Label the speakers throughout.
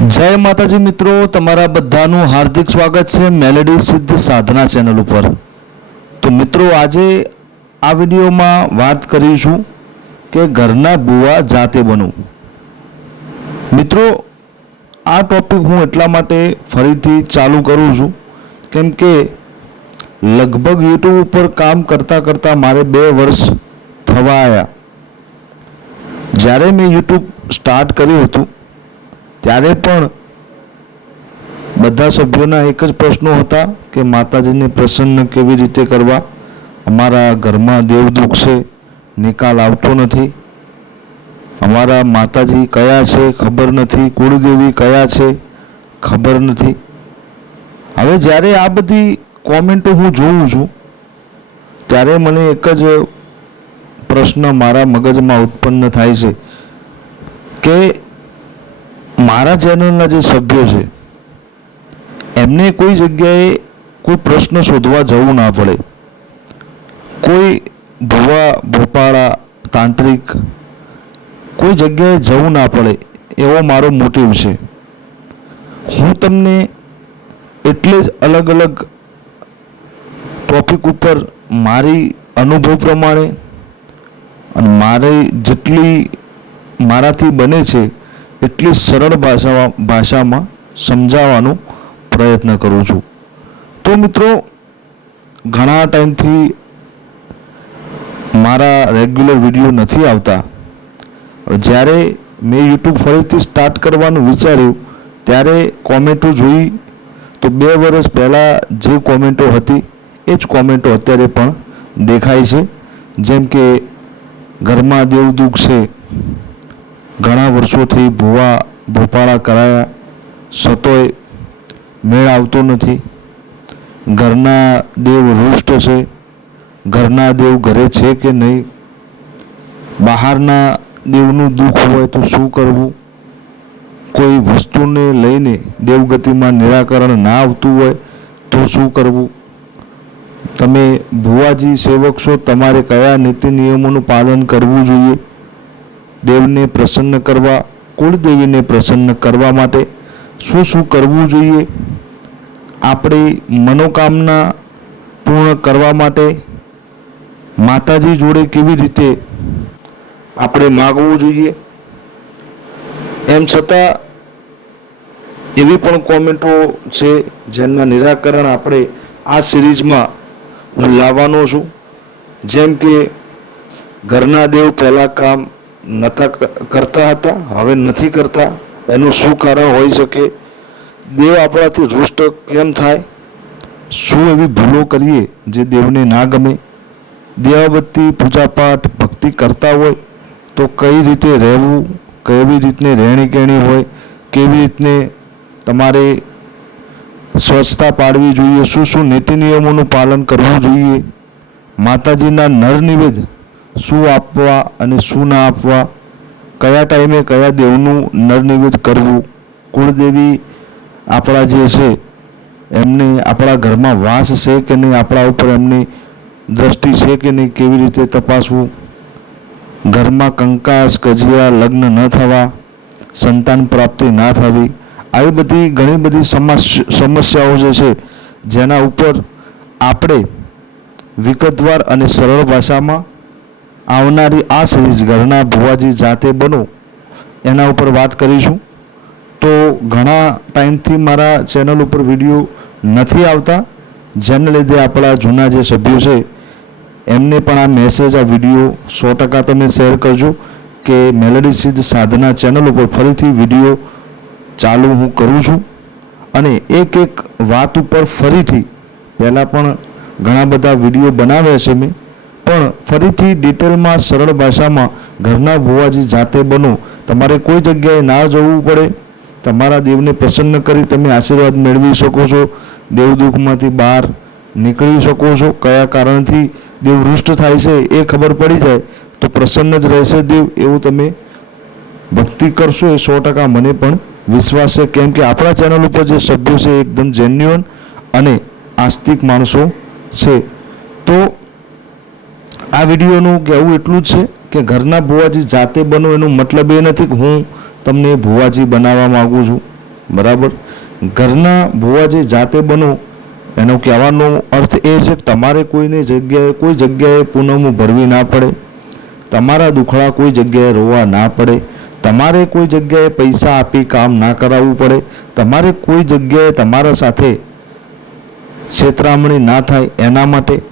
Speaker 1: જય માતાજી મિત્રો, તમારા બધાનું હાર્દિક સ્વાગત છે મેલેડી સિદ્ધ સાધના ચેનલ ઉપર. તો મિત્રો, આજે આ વિડીયોમાં વાત કરીશું કે ઘરના બુવા જાતે બનવું. મિત્રો, આ ટોપિક હું એટલા માટે ફરીથી ચાલુ કરું છું, કેમ કે લગભગ યુટ્યુબ ઉપર કામ કરતાં કરતાં મારે બે વર્ષ થવા આવ્યા જ્યારે મેં યુટ્યુબ સ્ટાર્ટ કર્યું હતું ત્યારે પણ બધા સભ્યોના એક જ પ્રશ્નો હતા કે માતાજીને પ્રસન્ન કેવી રીતે કરવા? અમારા ઘરમાં દેવદુખ છે, નિકાલ આવતો નથી. અમારા માતાજી કયા છે ખબર નથી, કુળદેવી કયા છે ખબર નથી. હવે જ્યારે આ બધી કોમેન્ટો હું જોઉં છું, ત્યારે મને એક જ પ્રશ્ન મારા મગજમાં ઉત્પન્ન થાય છે કે મારા ચેનલના જે સભ્યો છે, એમને કોઈ જગ્યાએ કોઈ પ્રશ્ન શોધવા જવું ના પડે. કોઈ ભુવા, ભોપાળા, તાંત્રિક કોઈ જગ્યાએ જવું ના પડે એવો મારો મોટિવ છે. હું તમને એટલે જ અલગ અલગ ટોપિક ઉપર મારી અનુભવ પ્રમાણે અને મારી જેટલી મારાથી બને છે એટલી સરળ ભાષામાં ભાષામાં સમજાવવાનો પ્રયત્ન કરું છું. તો મિત્રો, ઘણા ટાઈમથી મારા રેગ્યુલર વીડિયો નથી આવતા. જ્યારે મેં યુટ્યુબ ફરીથી સ્ટાર્ટ કરવાનું વિચાર્યું, ત્યારે કોમેન્ટો જોઈ, તો બે વર્ષ પહેલાં જે કોમેન્ટો હતી, એ જ કોમેન્ટો અત્યારે પણ દેખાય છે. જેમ કે, ઘરમાં દેવદુખ છે ઘણા વર્ષોથી ભૂવા ભોપાળા કરાયા. સતોય મેળ આવતો નથી. ઘરના દેવ રૂષ્ટ છે. ઘરના દેવ ઘરે છે કે નહીં? બહારના દેવનું દુઃખ હોય તો શું કરવું? કોઈ વસ્તુને લઈને દેવગતિમાં નિરાકરણ ના આવતું હોય તો શું કરવું? તમે ભુવાજી સેવક છો, તમારે કયા નીતિ નિયમોનું પાલન કરવું જોઈએ? દેવને પ્રસન્ન કરવા, કુળદેવીને પ્રસન્ન કરવા માટે શું શું કરવું જોઈએ? આપણી મનોકામના પૂર્ણ કરવા માટે માતાજી જોડે કેવી રીતે આપણે માગવું જોઈએ? એમ છતાં એવી પણ કોમેન્ટો છે જેમના નિરાકરણ આપણે આ સિરીઝમાં હું લાવવાનો છું. જેમ કે ઘરના દેવ પહેલાં કામ નતા કરતા હતા, હવે નથી કરતા. એનું શું કારણ હોઈ શકે? દેવ આપણાથી રુષ્ટ કેમ થાય? શું એવી ભૂલો કરીએ જે દેવને ના ગમે? દેવાબત્તી, પૂજાપાઠ, ભક્તિ કરતા હોય તો કઈ રીતે રહેવું? કેવી રીતને રહેણી કહેણી હોય? કેવી રીતને તમારે સ્વચ્છતા પાડવી જોઈએ? શું શું નીતિ નિયમોનું પાલન કરવું જોઈએ? માતાજીના નર નિવેદ શું આપવા અને શું ના આપવા, કયા ટાઈમે કયા દેવનું નર કરવું, કુળદેવી આપણા જે છે, એમને આપણા ઘરમાં વાસ છે કે નહીં, આપણા ઉપર એમની દ્રષ્ટિ છે કે નહીં, કેવી રીતે તપાસવું? ઘરમાં કંકાસ, કજિયા, લગ્ન ન થવા, સંતાન પ્રાપ્તિ ના થવી, આવી બધી ઘણી બધી સમસ્યાઓ જે છે, જેના ઉપર આપણે વિગતવાર અને સરળ ભાષામાં આવનારી આ સિરીઝ ઘરના ભુવાજી જાતે બનો, એના ઉપર વાત કરીશું. તો ઘણા ટાઈમથી મારા ચેનલ ઉપર વીડિયો નથી આવતા, જેના લીધે આપણા જૂના જે સભ્યો છે, એમને પણ આ મેસેજ આ વીડિયો સો ટકા તમે શેર કરજો કે મેલેડી સિદ્ધ સાધના ચેનલ ઉપર ફરીથી વીડિયો ચાલુ હું કરું છું. અને એક એક વાત ઉપર ફરીથી, પહેલાં પણ ઘણા બધા વીડિયો બનાવ્યા છે મેં. પણ ફરીથી ડિટેલમાં સરળ ભાષામાં ઘરના ભુવાજી જાતે બનો. તમારે કોઈ જગ્યાએ ના જવું પડે. તમારા દેવને પ્રસન્ન કરી તમે આશીર્વાદ મેળવી શકો છો. દેવદુઃખમાંથી બહાર નીકળી શકો છો. કયા કારણથી દેવ રૂષ્ટ થાય છે એ ખબર પડી જાય. તો પ્રસન્ન જ રહેશે દેવ એવું તમે ભક્તિ કરશો એ સો ટકા મને પણ વિશ્વાસ છે. કેમ કે આપણા ચેનલ ઉપર જે સભ્યો છે એકદમ જેન્યુઅન અને આસ્તિક માણસો છે. તો આ વિડીયોનું કહેવું એટલું જ છે કે ઘરના ભુવાજી જાતે બનો એનો મતલબ એ નથી કે હું તમને ભુવાજી બનાવવા માગું છું. બરાબર? ઘરના ભુવાજી જાતે બનો, એનો કહેવાનો અર્થ એ છે કે તમારે કોઈની જગ્યાએ, કોઈ જગ્યાએ પૂનમ ભરવી ના પડે, તમારા દુખડા કોઈ જગ્યાએ રોવા ના પડે, તમારે કોઈ જગ્યાએ પૈસા આપી કામ ના કરાવવું પડે, તમારે કોઈ જગ્યાએ તમારા સાથે છેતરામણી ના થાય એના માટે.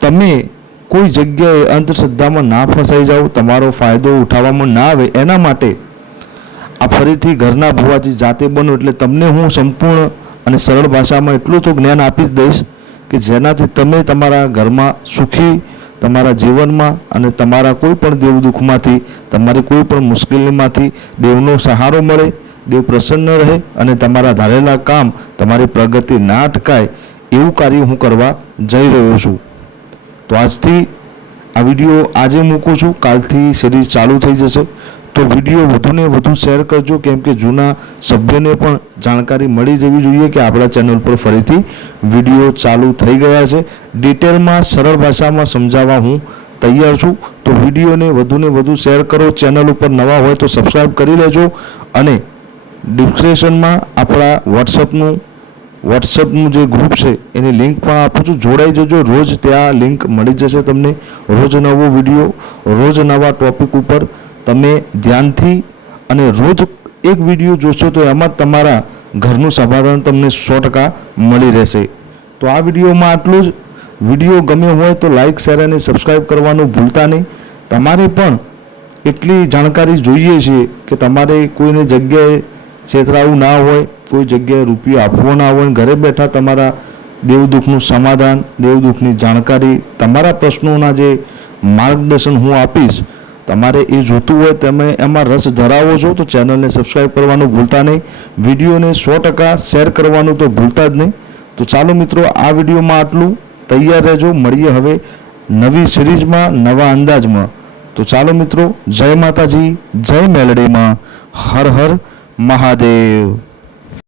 Speaker 1: તમે કોઈ જગ્યાએ અંધશ્રદ્ધામાં ના ફસાઈ જાઓ, તમારો ફાયદો ઉઠાવવામાં ના આવે, એના માટે આ ફરીથી ઘરના ભુવાજી જાતે બનો એટલે તમને હું સંપૂર્ણ અને સરળ ભાષામાં એટલું તો જ્ઞાન આપી જ દઈશ કે જેનાથી તમે તમારા ઘરમાં સુખી, તમારા જીવનમાં અને તમારા કોઈ પણ દેવ દુઃખમાંથી, તમારી કોઈ પણ મુશ્કેલીમાંથી દેવનો સહારો મળે, દેવ પ્રસન્ન રહે અને તમારા ધારેલા કામ, તમારી પ્રગતિ ના અટકાય, એવું કાર્ય હું કરવા જઈ રહ્યો છું. તો આજથી આ વીડિયો આજે મૂકું છું. કાલથી સિરીઝ ચાલુ થઈ જશે. તો વીડિયો વધુને વધુ શેર કરજો. કેમ કે જૂના સભ્યોને પણ જાણકારી મળી જવી જોઈએ કે આપણા ચેનલ પર ફરીથી વીડિયો ચાલુ થઈ ગયા છે. ડિટેલમાં સરળ ભાષામાં સમજાવવા હું તૈયાર છું. તો વિડીયોને વધુને વધુ શેર કરો. ચેનલ ઉપર નવા હોય તો સબસ્ક્રાઈબ કરી લેજો. અને ડિસ્ક્રિપ્શનમાં આપણા વોટ્સઅપનું વોટ્સઅપનું જે ગ્રુપ છે, એની લિંક પણ આપું છું. જોડાઈ જજો. રોજ ત્યાં લિંક મળી જશે તમને. રોજ નવો વીડિયો રોજ નવા ટોપિક ઉપર તમે ધ્યાનથી અને રોજ એક વીડિયો જોશો તો એમાં તમારા ઘરનું સમાધાન તમને સો ટકા મળી રહેશે. તો આ વિડીયોમાં આટલું જ. વીડિયો ગમ્યો હોય તો લાઇક શેર અને સબસ્ક્રાઈબ કરવાનું ભૂલતા નહીં. તમારે પણ એટલી જાણકારી જોઈએ છે કે તમારે કોઈને જગ્યાએ છેતરાવું ના હોય, કોઈ જગ્યાએ રૂપિયો આપવો ના હોય ઘરે બેઠા તમારા દેવદુઃખનું સમાધાન, દેવદુઃખની જાણકારી, તમારા પ્રશ્નોના જે માર્ગદર્શન હું આપીશ, તમારે એ જોતું હોય, તમે એમાં રસ ધરાવો છો, તો ચેનલને સબસ્ક્રાઈબ કરવાનું ભૂલતા નહીં. વિડીયોને સો ટકા શેર કરવાનું તો ભૂલતા જ નહીં. તો ચાલો મિત્રો, આ વિડીયોમાં આટલું. તૈયાર રહેજો. મળીએ હવે નવી સિરીઝમાં, નવા અંદાજમાં. તો ચાલો મિત્રો, જય માતાજી, જય મેલડીમાં. હર હર. મહાદેવ